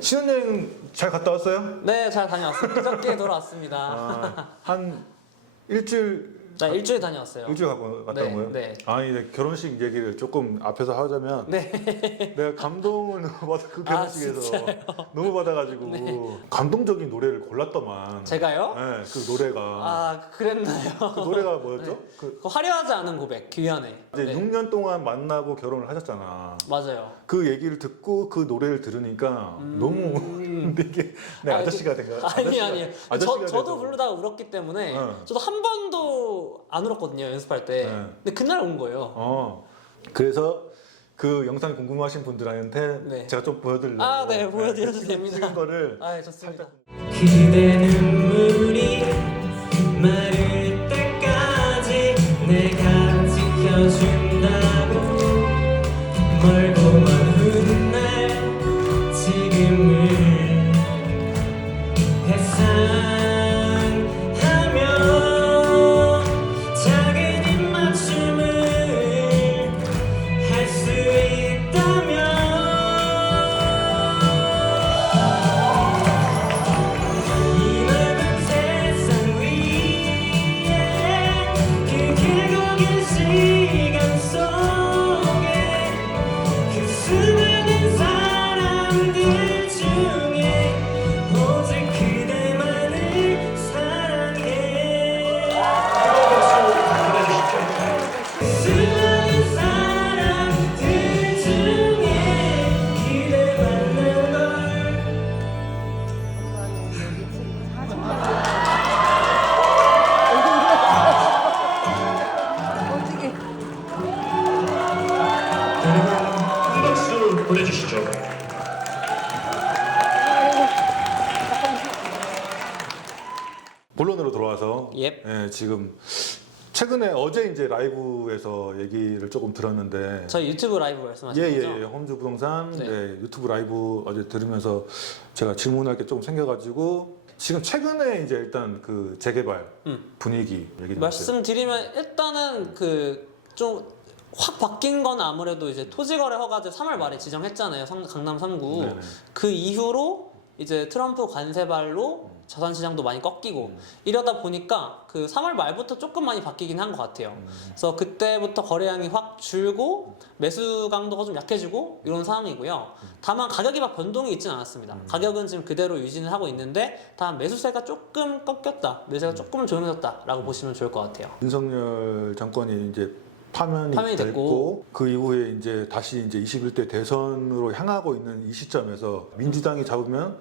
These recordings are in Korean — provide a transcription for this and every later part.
신혼여행 잘 갔다 왔어요? 네, 잘 다녀왔습니다. 그저께 돌아왔습니다. 한 일주일 나 일주일 다녀왔어요. 갔다 네, 온 거예요? 네. 아니 이제 결혼식 얘기를 조금 앞에서 하자면 네. 내가 감동을 너무 받아 그 결혼식에서 진짜요? 너무 받아가지고 네. 감동적인 노래를 골랐더만. 제가요? 네, 그 노래가 아, 그랬나요? 그 노래가 뭐였죠? 네. 그 그 화려하지 않은 고백, 규현의. 이제 네. 6년 동안 만나고 결혼을 하셨잖아. 맞아요. 그 얘기를 듣고 그 노래를 들으니까 너무 근데 이게 내 아저씨가 된 거야. 아니에요. 아저씨가 저도 돼서. 부르다가 울었기 때문에 어. 저도 한 번도 안 울었거든요, 연습할 때. 네. 근데 그날 운 거예요. 그래서 그 영상 궁금하신 분들한테 네. 제가 좀 보여드리려고. 아, 네, 보여드려도 됩니다. 찍은 거를 아, 좋습니다. 그대 눈물이 마를 때까지 내가 지켜준다고 멀고 먼 훗날 지금을 회상하며 작은 입맞춤을 할 수 있다면 이 넓은 세상 위에 그 길고 긴 시간 속에 그 수많은 사람들 중에 오직 그대만을 사랑해 그 수많은 사람들 중에 그대 만난 걸 한 박수 보내주시죠. 본론으로 돌아와서 예. 지금 최근에 어제 이제 라이브에서 얘기를 조금 들었는데 저희 유튜브 라이브 말씀하시는 거죠? 예예예 홈즈 부동산 네. 네, 유튜브 라이브 어제 들으면서 제가 질문할 게 조금 생겨가지고 지금 최근에 이제 일단 그 재개발 분위기 얘기 좀 해주세요. 말씀드리면 일단은 그 좀 확 바뀐 건 아무래도 이제 토지거래 허가제 3월 말에 지정했잖아요. 강남 3구. 네네. 그 이후로 이제 트럼프 관세발로 자산시장도 많이 꺾이고 이러다 보니까 그 3월 말부터 조금 많이 바뀌긴 한 것 같아요. 그래서 그때부터 거래량이 확 줄고 매수 강도가 좀 약해지고 이런 상황이고요. 다만 가격이 막 변동이 있지는 않았습니다. 가격은 지금 그대로 유지는 하고 있는데 다만 매수세가 조금 꺾였다. 매수세가 조금은 조용해졌다라고 보시면 좋을 것 같아요. 윤석열 정권이 이제 파면이 파면이 됐고. 됐고 그 이후에 이제 다시 이제 21대 대선으로 향하고 있는 이 시점에서 민주당이 잡으면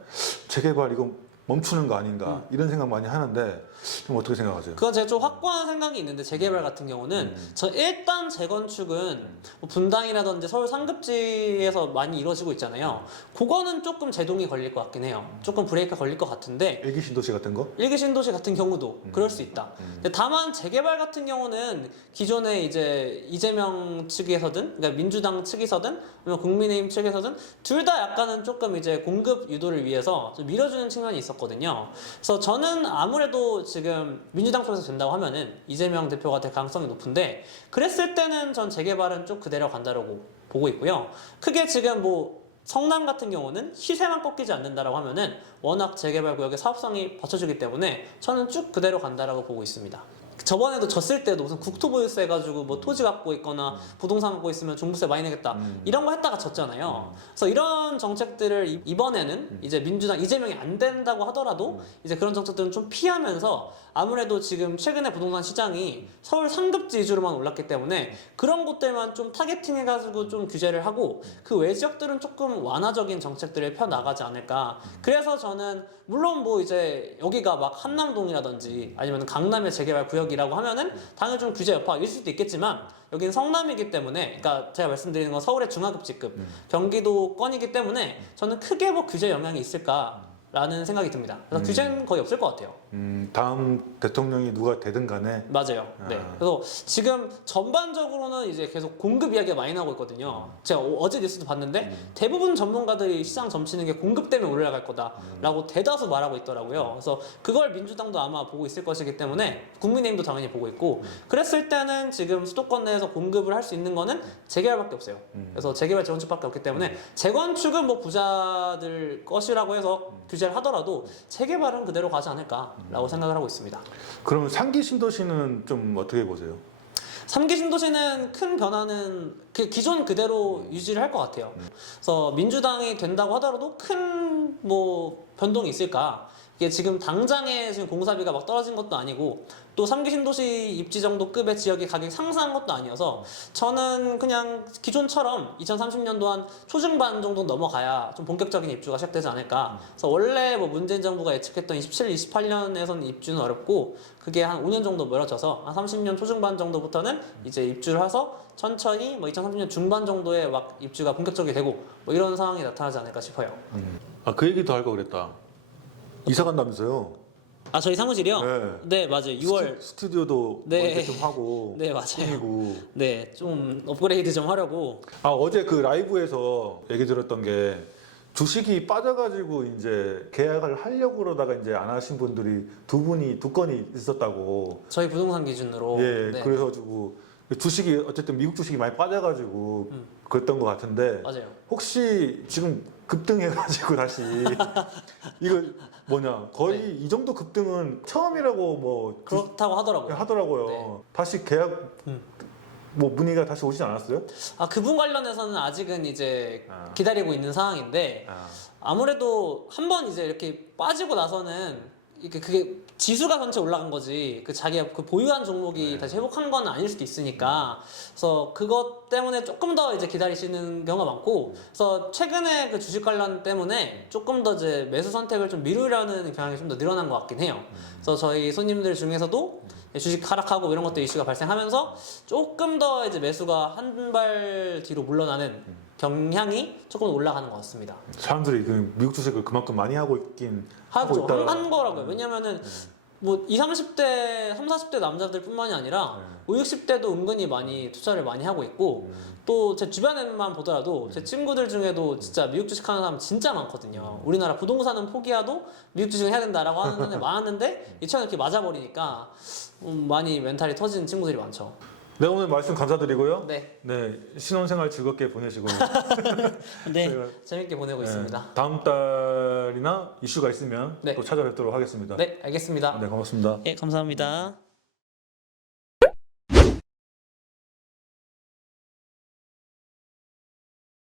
재개발 이거 멈추는 거 아닌가 이런 생각 많이 하는데 좀 어떻게 생각하세요? 그건 제가 좀 확고한 생각이 있는데 재개발 같은 경우는 저 일단 재건축은 뭐 분당이라든지 서울 상급지에서 많이 이루어지고 있잖아요. 그거는 조금 제동이 걸릴 것 같긴 해요. 조금 브레이크가 걸릴 것 같은데 일기 신도시 같은 거? 일기 신도시 같은 경우도 그럴 수 있다. 근데 다만 재개발 같은 경우는 기존에 이제 이재명 측에서든, 그러니까 민주당 측에서든, 아니면 국민의힘 측에서든 둘 다 약간은 조금 이제 공급 유도를 위해서 좀 밀어주는 측면이 있었거든요. 그래서 저는 아무래도 지금 민주당 쪽에서 된다고 하면은 이재명 대표가 될 가능성이 높은데 그랬을 때는 전 재개발은 쭉 그대로 간다라고 보고 있고요. 크게 지금 뭐 성남 같은 경우는 시세만 꺾이지 않는다라고 하면은 워낙 재개발 구역의 사업성이 받쳐주기 때문에 저는 쭉 그대로 간다라고 보고 있습니다. 저번에도 졌을 때도 무슨 국토보유세 해가지고 뭐 토지 갖고 있거나 부동산 갖고 있으면 종부세 많이 내겠다 이런 거 했다가 졌잖아요. 그래서 이런 정책들을 이번에는 이제 민주당 이재명이 안 된다고 하더라도 이제 그런 정책들은 좀 피하면서 아무래도 지금 최근에 부동산 시장이 서울 상급지 위주로만 올랐기 때문에 그런 곳들만 좀 타겟팅해가지고 좀 규제를 하고 그 외 지역들은 조금 완화적인 정책들을 펴 나가지 않을까. 그래서 저는 물론 뭐 이제 여기가 막 한남동이라든지 아니면 강남의 재개발 구역이라고 하면은 당연히 좀 규제 여파가 있을 수도 있겠지만 여기는 성남이기 때문에, 그러니까 제가 말씀드리는 건 서울의 중하급지급 경기도권이기 때문에 저는 크게 뭐 규제 영향이 있을까 라는 생각이 듭니다. 그래서 규제는 거의 없을 것 같아요. 다음 대통령이 누가 되든 간에 맞아요. 네. 아. 그래서 지금 전반적으로는 이제 계속 공급 이야기가 많이 나오고 있거든요. 제가 어제 뉴스도 봤는데 대부분 전문가들이 시장 점치는 게 공급 때문에 올라갈 거다라고 대다수 말하고 있더라고요. 그래서 그걸 민주당도 아마 보고 있을 것이기 때문에 국민의힘도 당연히 보고 있고 그랬을 때는 지금 수도권 내에서 공급을 할 수 있는 거는 재개발밖에 없어요. 그래서 재개발 재건축밖에 없기 때문에 재건축은 뭐 부자들 것이라고 해서 규제를 하더라도 재개발은 그대로 가지 않을까라고 생각을 하고 있습니다. 그러면 상기 신도시는 좀 어떻게 보세요? 3기 신도시는 큰 변화는 그 기존 그대로 유지를 할 것 같아요. 그래서 민주당이 된다고 하더라도 큰 뭐 변동이 있을까? 이게 지금 당장에 지금 공사비가 막 떨어진 것도 아니고 또 3기 신도시 입지 정도 급의 지역의 가격이 상승한 것도 아니어서 저는 그냥 기존처럼 2030년도 한 초중반 정도 넘어가야 좀 본격적인 입주가 시작되지 않을까. 그래서 원래 뭐 문재인 정부가 예측했던 27, 28년에서는 입주는 어렵고 그게 한 5년 정도 멀어져서 한 30년 초중반 정도부터는 이제 입주를 해서 천천히 뭐 2030년 중반 정도에 막 입주가 본격적이 되고 뭐 이런 상황이 나타나지 않을까 싶어요. 아, 그 얘기도 할 거 그랬다. 이사 간다면서요? 아 저희 사무실이요? 네. 네 맞아요. 6월 스튜디오도 네. 뭐 이렇게 좀 하고 네 맞아요. 꾸미고. 네 좀 업그레이드 좀 하려고. 아, 어제 그 라이브에서 얘기 들었던 게 주식이 빠져가지고 이제 계약을 하려고 그러다가 이제 안 하신 분들이 두 건이 있었다고. 저희 부동산 기준으로. 예, 네. 그래가지고 주식이 어쨌든 미국 주식이 많이 빠져가지고 그랬던 것 같은데 맞아요. 혹시 지금 급등해가지고 다시 이거 뭐냐 거의 이 정도 급등은 처음이라고 뭐 그렇다고 하더라고요. 하더라고요. 네. 다시 계약 뭐 문의가 다시 오지 않았어요? 아 그분 관련해서는 아직은 이제 아. 기다리고 있는 상황인데 아, 아무래도 한번 이제 이렇게 빠지고 나서는 이게 그게 지수가 전체 올라간 거지 그 자기가 그 보유한 종목이 다시 회복한 건 아닐 수도 있으니까 그래서 그것 때문에 조금 더 이제 기다리시는 경우가 많고 그래서 최근에 그 주식 관련 때문에 조금 더 이제 매수 선택을 좀 미루려는 경향이 좀 더 늘어난 것 같긴 해요. 그래서 저희 손님들 중에서도 주식 하락하고 이런 것들 이슈가 발생하면서 조금 더 이제 매수가 한 발 뒤로 물러나는 경향이 조금 올라가는 것 같습니다. 사람들이 그 미국 주식을 그만큼 많이 하고 있긴 하고 하죠. 있다. 한 거라고요. 왜냐면은 뭐 20, 30대, 30, 40대 남자들뿐만이 아니라 50, 60대도 은근히 많이 투자를 많이 하고 있고 또 제 주변에만 보더라도 제 친구들 중에도 진짜 미국 주식 하는 사람 진짜 많거든요. 우리나라 부동산은 포기하도 미국 주식을 해야 된다라고 하는 애 많았는데 이 친구가 이렇게 맞아버리니까 많이 멘탈이 터지는 친구들이 많죠. 네, 오늘 말씀 감사드리고요. 네. 네, 신혼생활 즐겁게 보내시고 네. 저희가, 재밌게 보내고 있습니다. 다음 달이나 이슈가 있으면 네. 또 찾아뵙도록 하겠습니다. 네, 알겠습니다. 네, 고맙습니다. 예, 감사합니다.